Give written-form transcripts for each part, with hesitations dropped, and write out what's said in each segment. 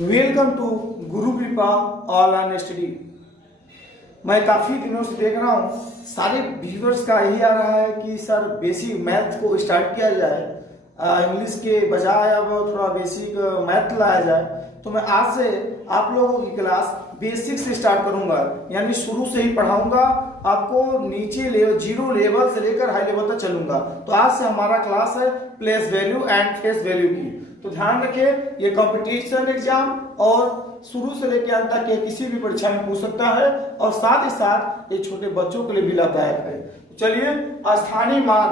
Welcome to गुरु कृपा online study. मैं काफ़ी दिनों से देख रहा हूँ सारे व्यूअर्स का यही आ रहा है कि सर बेसिक मैथ को स्टार्ट किया जाए, इंग्लिश के बजाय अब थोड़ा बेसिक मैथ लाया जाए। तो मैं आज से आप लोगों की क्लास बेसिक से स्टार्ट करूंगा, यानी शुरू से ही पढ़ाऊंगा आपको, नीचे लेवल जीरो लेवल से लेकर हाई लेवल तक चलूंगा। तो आज से हमारा क्लास है place value and face value की। तो ध्यान रखिए, ये कंपटीशन एग्जाम और शुरू से लेकर अंत तक ये किसी भी परीक्षा में पूछ सकता है, और साथ ही साथ ये छोटे बच्चों के लिए भी लाभदायक है। चलिए, स्थानीय मान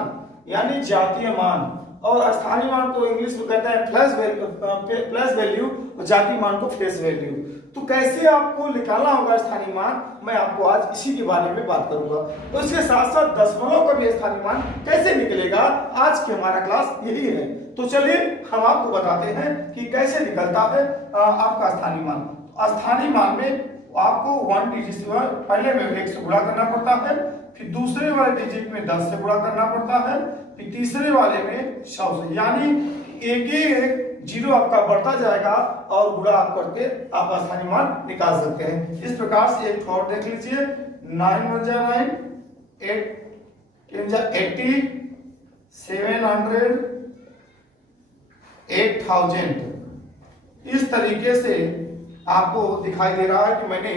यानी जातीय मान, और स्थानीय मान को इंग्लिश में कहते हैं प्लेस वैल्यू, और जातीय मान को फेस वैल्यू। तो कैसे आपको निकालना होगा स्थानीय मान, मैं आपको आज इसी के बारे में बात करूंगा। तो इसके साथ साथ दशमलव का भी स्थानीय मान कैसे निकलेगा, आज की हमारा क्लास यही है। तो चलिए हम आपको बताते हैं कि कैसे निकलता है आपका स्थानीय मान। स्थानीय मान में आपको 1 डिजिट से पहले में 1 से गुणा करना पड़ता है, फिर दूसरे वाले डिजिट में 10 से गुणा करना पड़ता है, फिर तीसरे वाले में 100 से, यानी एक एक जीरो आपका बढ़ता जाएगा और गुणा आप करके आप स्थानीय मान निकाल सकते हैं। इस प्रकार से एक और देख लीजिए, 9 1 जा 9, 8 जा 80, 700, 8000। इस तरीके से आपको दिखाई दे रहा है कि मैंने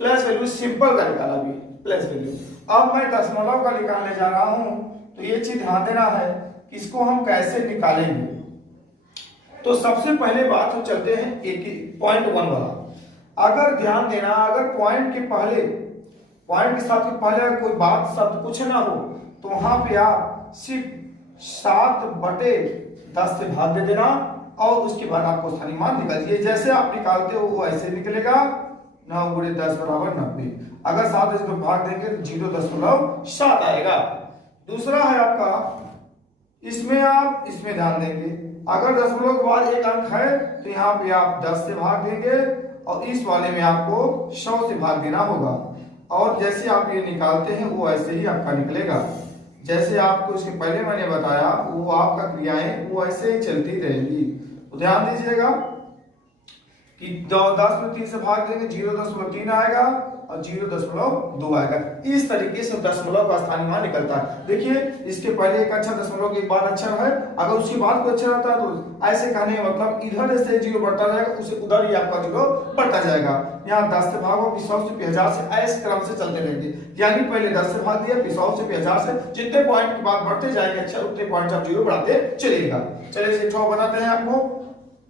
प्लस वैल्यू सिंपल का निकाला भी प्लस वैल्यू। अब मैं दशमलव का निकालने जा रहा हूं, तो ये चीज ध्यान देना है कि इसको हम कैसे निकालेंगे। तो सबसे पहले बात हम चलते हैं एक पॉइंट 1 वाला। अगर ध्यान देना, अगर पॉइंट के साथ पहले कोई बात शब्द कुछ ना हो, तो वहां पे आप सिर्फ 7/10 से भाग दे देना, और उसके बाद आपको स्थानीय मान निकालिए। जैसे आप निकालते हो वो ऐसे निकलेगा, 9 × 10 = 90। अगर 7 इसको भाग देंगे तो 0.7 आएगा। दूसरा है आपका, इसमें ध्यान देंगे, अगर दशमलव के बाद एक अंक है तो यहाँ पे आप 10 से भाग देंगे, और इस वाले में आपको 100 से भाग देना होगा। और जैसे आप ये निकालते हैं वो ऐसे ही आपका निकलेगा। जैसे आपको इसके पहले मैंने बताया, वो आपका क्रियाएं वो ऐसे ही चलती रहेंगी। तो ध्यान दीजिएगा कि 10 में 3 से भाग देंगे 0.3 आएगा, और 0.2 आएगा। इस तरीके से दशमलव का स्थानीय मान निकलता है। देखिए, इसके पहले एक अक्षर दशमलव के बाद अक्षर है, अगर उसके बाद कोई अक्षर आता है तो ऐसे कहने का मतलब इधर से 0 बढ़ता जाएगा, उसे उधर ही आपका 0 बढ़ता जाएगा। यहाँ 10 से भागो, फिर 100 से, फिर 1000 से, ऐसे क्रम से चलते रहेंगे। यानी पहले 10 से भाग दिया, फिर 100 से, फिर 1000 से, जितने पॉइंट के बाद बढ़ते जाएंगे अक्षर, उतने पॉइंट आप 0 बढ़ाते चलिएगा। चलिए इसे 6 बताते हैं आपको।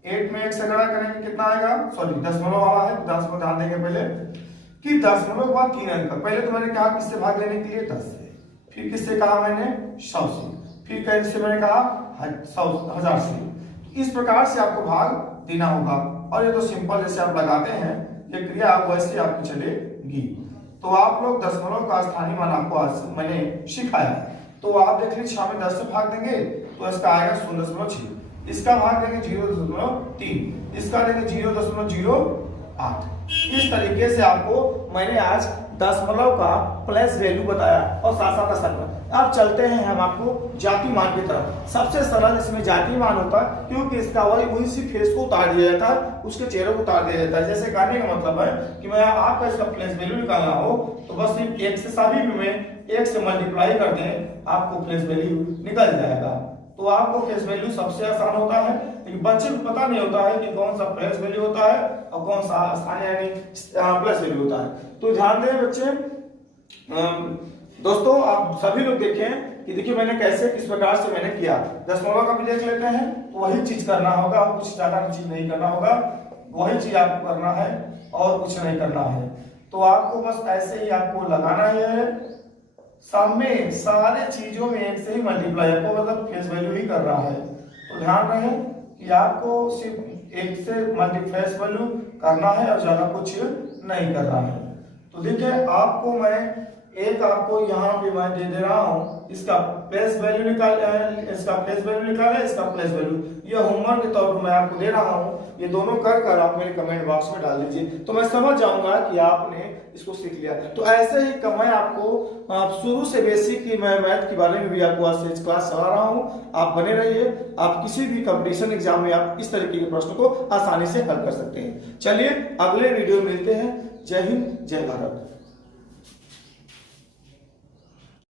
8 में 1 से गुणा करेंगे कितना आएगा, सॉरी दशमलव वाला है, 10 में ध्यान देंगे पहले कि दशमलव के बाद 3 अंक। पहले तो मैंने कहा किससे भाग लेने के लिए, 10 से, फिर किससे कहा मैंने, 100 से, फिर कैसे मैंने कहा 1000 से। इस प्रकार से आपको भाग देना होगा। और ये तो सिंपल जैसे आप लगाते हैं ये क्रिया वैसे आपकी चलेगी। तो आप लोग दशमलव का स्थानीय मान आपको आज मैंने सिखाया। तो आप देख लीजिए, 6 में 10 से भाग देंगे तो इसका आएगा 0.6, इसका भाग देंगे 0.3, इसका देंगे 0.08। इस तरीके से आपको मैंने आज दशमलव का प्लस वैल्यू बताया, और साथ साथ स्थानीय। अब चलते हैं हम आपको जाति मान की तरफ। सबसे सरल इसमें जाति मान होता है, क्योंकि इसका वही सी फेस को उतार दिया जाता है, उसके चेहरे को उतार दिया जाता है। जैसे कहने का मतलब है कि मैं आपका इसका प्लस वैल्यू निकालना हो तो बस सिर्फ 1 से, सभी में 1 से मल्टीप्लाई कर दें, आपको प्लस वैल्यू निकल जाएगा। तो आपको फेस वैल्यू सबसे आसान होता है, लेकिन बच्चे को पता नहीं होता है कि कौन सा प्लस वैल्यू होता है और कौन सा स्थानीय यानी प्लस वैल्यू होता है। तो ध्यान दें बच्चे, दोस्तों आप सभी लोग देखें कि देखिए मैंने कैसे किस प्रकार से मैंने किया। दशमलव का भी देख लेते हैं, तो वही चीज करना होगा, कुछ ज्यादा चीज नहीं करना होगा, वही चीज आपको करना है और कुछ नहीं करना है। तो आपको बस ऐसे ही आपको लगाना है, सब में सारे चीजों में 1 से ही मल्टीप्लाई, आपको मतलब फेस वैल्यू ही कर रहा है। तो ध्यान रहे कि आपको सिर्फ 1 से मल्टीप्लाई वैल्यू करना है और ज्यादा कुछ नहीं करना है। तो देखिए, आपको मैं एक आपको यहाँ पे मैं दे दे रहा हूँ, इसका प्लेस वैल्यू निकाल, इसका प्लेस वैल्यू निकाले, इसका प्लेस वैल्यू, ये होमवर्क के तौर पर मैं आपको दे रहा हूँ। ये दोनों कर आप मेरे कमेंट बॉक्स में डाल दीजिए, तो मैं समझ जाऊंगा कि आपने इसको सीख लिया। तो ऐसे ही मैं आपको शुरू से बेसिक की मैं मैथ के बारे में भी आपको आज से क्लास चला रहा हूँ। आप बने रहिए, आप किसी भी कंपटीशन एग्जाम में आप इस तरीके के प्रश्न को आसानी से हल कर सकते हैं। चलिए अगले वीडियो में मिलते हैं। जय हिंद, जय भारत।